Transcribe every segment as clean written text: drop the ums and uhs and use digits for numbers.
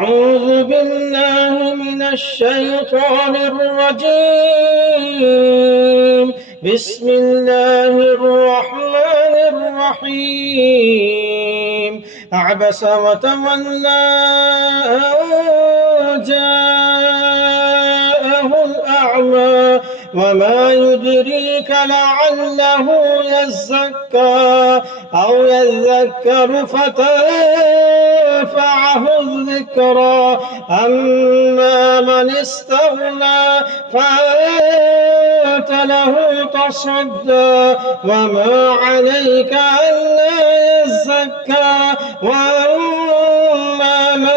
أعوذ بالله من الشيطان الرجيم. بسم الله الرحمن الرحيم. عبس وتولى أن جاءه الأعمى وما يدريك لعله يزكى أو يذكر فتنفعه الذكرى. أما من استغنى فأنت له تصدى وما عليك ألا يزكى. وأما من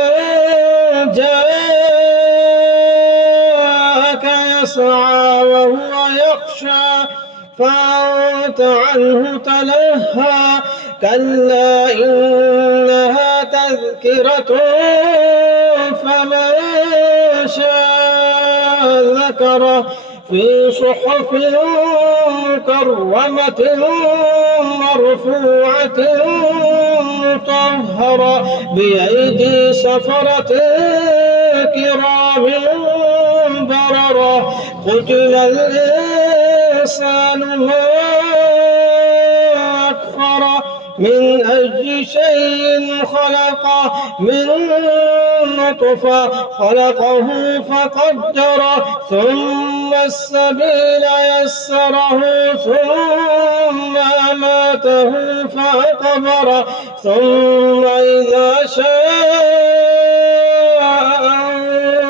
جاءك يسعى وهو يخشى فأنت عنه تلهى. كلا إنها تذكرة فمن شاء ذكره في صحف مكرمة مرفوعة مطهرة بأيدي سفرة كرام بررة. قتل الإنسان ما أكفره من أي شيء خلقه من نطفة خلقه فقدره ثم السبيل يسره ثم أماته فأقبره ثم إذا شاء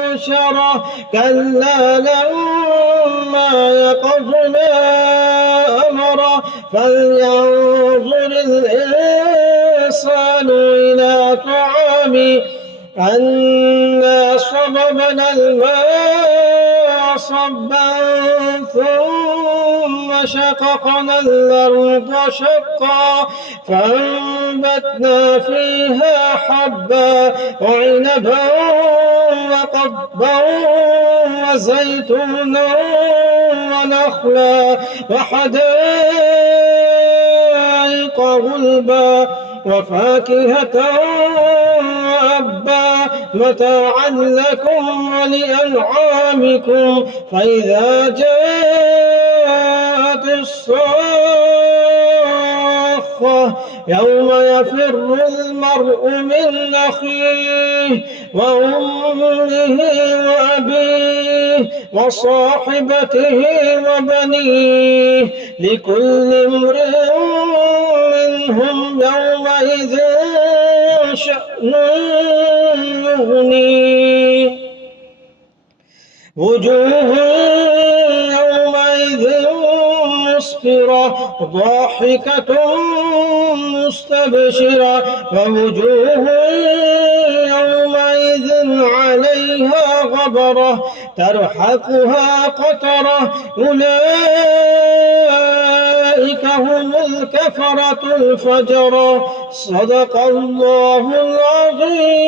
أنشره. كلا لما يقض ما أمره فلينظر الإنسان إلى طعامه أنا صببنا الماء صبا ثم شققنا الأرض شقا فأنبتنا فيها حبا وعنبا وقضبا وزيتونا ونخلا وحدائق غلبا وفاكهة وأبا متاعا لكم ولأنعامكم. فإذا جاءت الصاخة يوم يفر المرء من أخيه وأمه وأبيه وصاحبته وبنيه لكل امرئ منهم يومئذ شأن يغنيه. وجوه يومئذ مسفرة ضاحكة مستبشرة ووجوه يومئذ عليها غبرة ترحقها قترة. أولئك هم الكفرة الفجرة. صدق الله العظيم.